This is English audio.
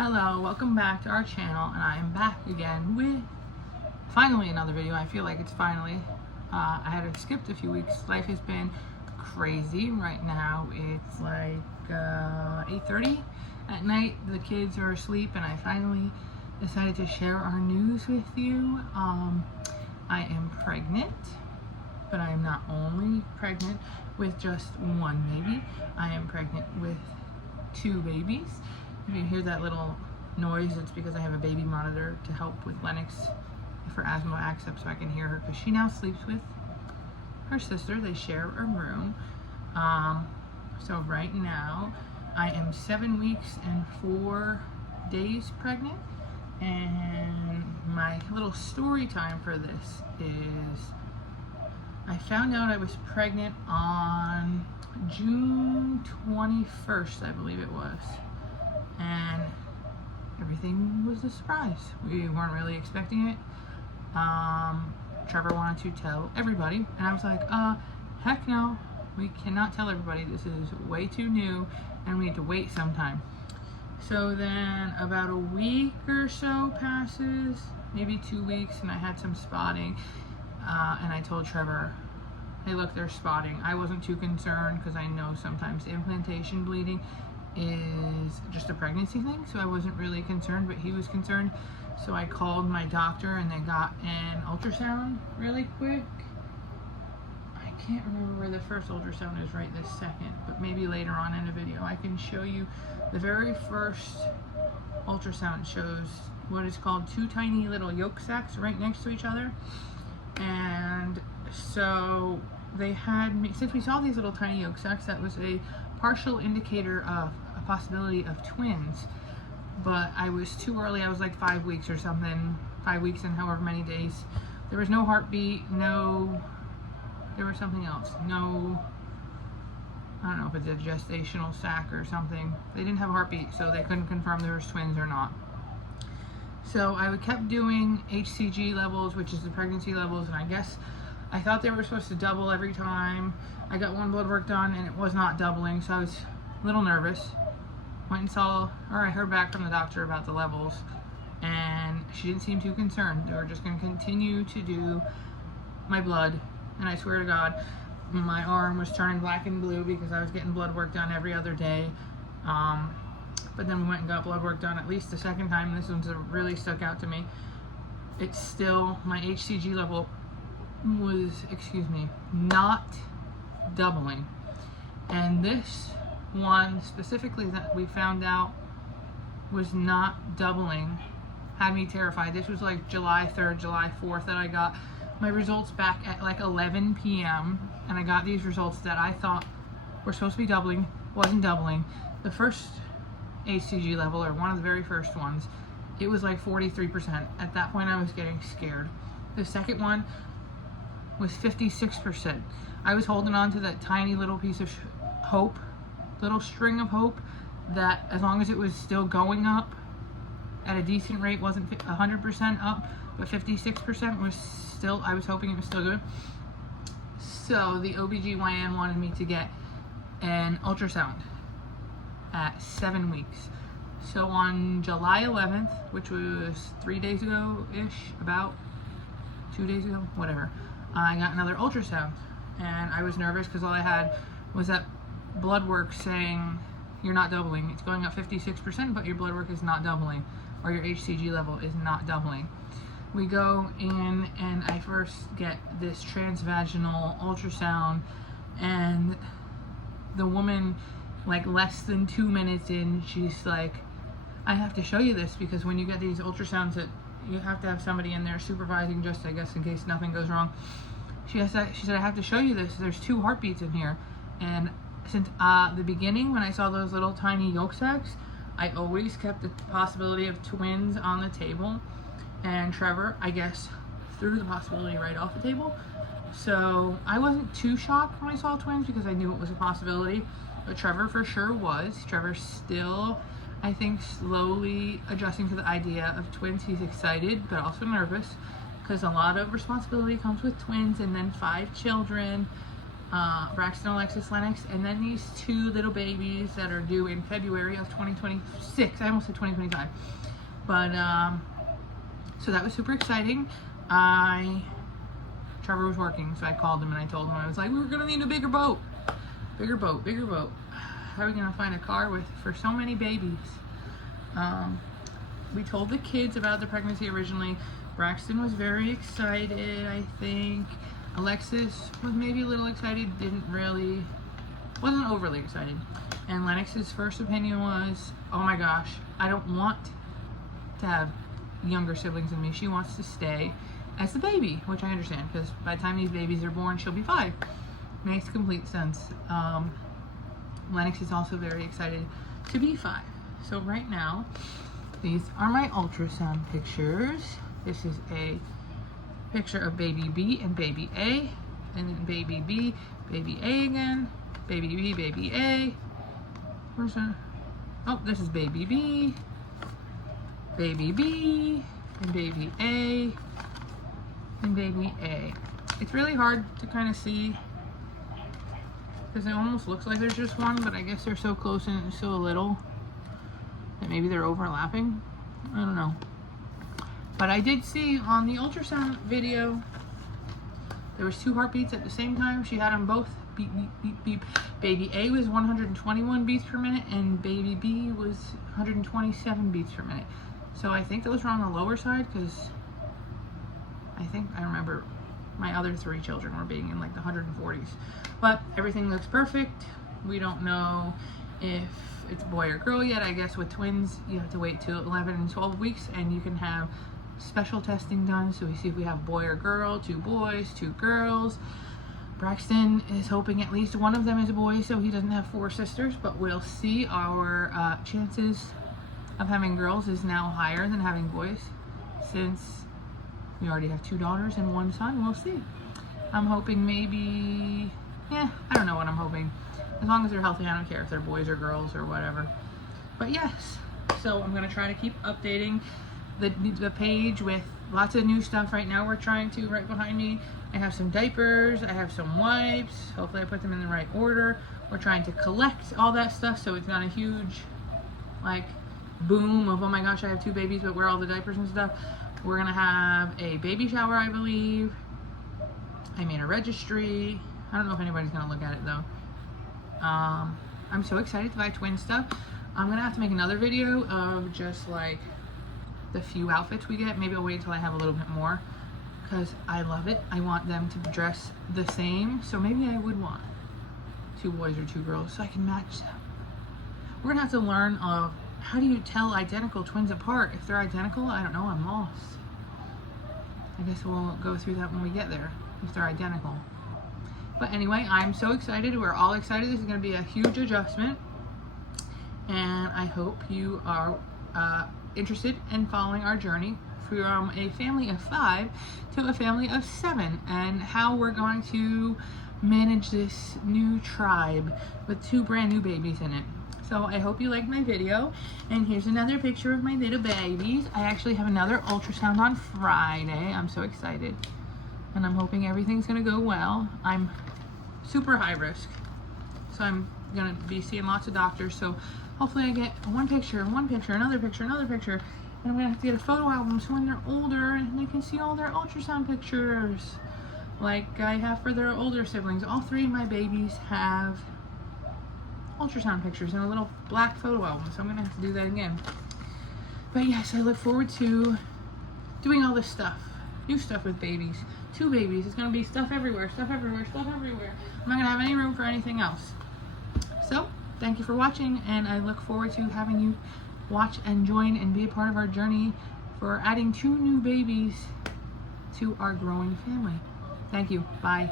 Hello, welcome back to our channel, and I am back again with finally another video. I feel like it's finally. I had skipped a few weeks. Life has been crazy. Right now it's like 8:30 at night. The kids are asleep, and I finally decided to share our news with you. I am pregnant, but I am not only pregnant with just one baby. I am pregnant with two babies. If you hear that little noise, it's because I have a baby monitor to help with Lennox for asthma accept, so I can hear her because she now sleeps with her sister. They share a room. So right now I am 7 weeks and 4 days pregnant, and my little story time for this is I found out I was pregnant on June 21st, I believe it was. And everything was a surprise. We weren't really expecting it. Trevor wanted to tell everybody, and I was like, heck no, we cannot tell everybody. This is way too new, and we need to wait some time. So then about a week or so passes, maybe 2 weeks, and I had some spotting, and I told Trevor, hey look, there's spotting. I wasn't too concerned because I know sometimes implantation bleeding is just a pregnancy thing, so I wasn't really concerned, but he was concerned. So I called my doctor and they got an ultrasound really quick. I can't remember where the first ultrasound is right this second, but maybe later on in a video I can show you. The very first ultrasound shows what is called two tiny little yolk sacs right next to each other. And so they had me, since we saw these little tiny yolk sacs, that was a partial indicator of a possibility of twins, but I was too early. I was like 5 weeks or something, 5 weeks and however many days. There was no heartbeat, no, there was something else, no, I don't know if it's a gestational sac or something. They didn't have a heartbeat, so they couldn't confirm there was twins or not. So I kept doing HCG levels, which is the pregnancy levels, and I guess I thought they were supposed to double every time. I got one blood work done and it was not doubling, so I was a little nervous. Went and saw, or I heard back from the doctor about the levels, and she didn't seem too concerned. They were just going to continue to do my blood, and I swear to God, my arm was turning black and blue because I was getting blood work done every other day. But then we went and got blood work done at least the second time. This one's really stuck out to me. It's still, my HCG level was, not doubling. And this one specifically that we found out was not doubling had me terrified. This was like July 3rd, July 4th that I got my results back at like 11 p.m. and I got these results that I thought were supposed to be doubling, wasn't doubling. The first HCG level, or one of the very first ones, it was like 43%. At that point I was getting scared. The second one was 56%. I was holding on to that tiny little piece of hope, little string of hope, that as long as it was still going up at a decent rate, wasn't 100% up, but 56% was still, I was hoping it was still good. So the OBGYN wanted me to get an ultrasound at 7 weeks. So on July 11th, which was 3 days ago-ish, about 2 days ago, whatever, I got another ultrasound, and I was nervous because all I had was that blood work saying you're not doubling. It's going up 56%, but your blood work is not doubling, or your HCG level is not doubling. We go in and I first get this transvaginal ultrasound, and the woman, like less than 2 minutes in, she's like, I have to show you this because when you get these ultrasounds that you have to have somebody in there supervising, just I guess in case nothing goes wrong. She said, I have to show you this. There's 2 heartbeats in here. And since the beginning, when I saw those little tiny yolk sacs, I always kept the possibility of twins on the table. And Trevor, I guess, threw the possibility right off the table. So I wasn't too shocked when I saw twins because I knew it was a possibility. But Trevor for sure was. Trevor's still, I think, slowly adjusting to the idea of twins. He's excited, but also nervous because a lot of responsibility comes with twins, and then 5 children. Braxton, Alexis, Lennox, and then these two little babies that are due in February of 2026. I almost said 2025. But, so that was super exciting. Trevor was working, so I called him and I told him, I was like, we're gonna need a bigger boat. Bigger boat, bigger boat. How are we gonna find a car for so many babies? We told the kids about the pregnancy originally. Braxton was very excited, I think. Alexis was maybe a little excited, wasn't overly excited. And Lennox's first opinion was, oh my gosh, I don't want to have younger siblings than me. She wants to stay as the baby, which I understand, because by the time these babies are born, she'll be 5. Makes complete sense. Lennox is also very excited to be 5. So right now, these are my ultrasound pictures. This is a picture of baby B and baby A, and then baby B, baby A again, baby B, baby A. Where's that? Oh, this is baby B, baby B, and baby A, and baby A. It's really hard to kind of see because it almost looks like there's just one, but I guess they're so close and so little that maybe they're overlapping. I don't know. But I did see on the ultrasound video, there was 2 heartbeats at the same time. She had them both beep, beep, beep, beep. Baby A was 121 beats per minute and baby B was 127 beats per minute. So I think those were on the lower side because I remember my other 3 children were being in like the 140s. But everything looks perfect. We don't know if it's boy or girl yet. I guess with twins, you have to wait till 11 and 12 weeks and you can have special testing done. So we see if we have boy or girl, 2 boys, 2 girls. Braxton is hoping at least one of them is a boy so he doesn't have 4 sisters, but we'll see. Our chances of having girls is now higher than having boys since we already have 2 daughters and 1 son. We'll see. I'm hoping maybe, I don't know what I'm hoping. As long as they're healthy, I don't care if they're boys or girls or whatever. But yes, so I'm gonna try to keep updating the page with lots of new stuff. Right now we're trying to, right behind me, I have some diapers, I have some wipes. Hopefully I put them in the right order. We're trying to collect all that stuff so it's not a huge, like, boom of, oh my gosh, I have 2 babies, but where are all the diapers and stuff? We're gonna have a baby shower, I believe. I made a registry. I don't know if anybody's gonna look at it though. I'm so excited to buy twin stuff. I'm gonna have to make another video of just like the few outfits we get. Maybe I'll wait until I have a little bit more because I love it. I want them to dress the same. So maybe I would want 2 boys or 2 girls so I can match them. We're gonna have to learn of how do you tell identical twins apart? If they're identical, I don't know, I'm lost. I guess we'll go through that when we get there, if they're identical. But anyway, I'm so excited. We're all excited. This is going to be a huge adjustment. And I hope you are interested in following our journey from a family of 5 to a family of 7 and how we're going to manage this new tribe with 2 brand new babies in it. So I hope you liked my video. And here's another picture of my little babies. I actually have another ultrasound on Friday. I'm so excited. And I'm hoping everything's going to go well. I'm super high risk. So I'm going to be seeing lots of doctors. So hopefully I get one picture, another picture, another picture. And I'm going to have to get a photo album so when they're older, they can see all their ultrasound pictures. Like I have for their older siblings. All 3 of my babies have ultrasound pictures in a little black photo album. So I'm going to have to do that again. But yes, I look forward to doing all this stuff. New stuff with babies. 2 babies. It's going to be stuff everywhere, stuff everywhere, stuff everywhere. I'm not going to have any room for anything else. So, thank you for watching, and I look forward to having you watch and join and be a part of our journey for adding 2 new babies to our growing family. Thank you. Bye.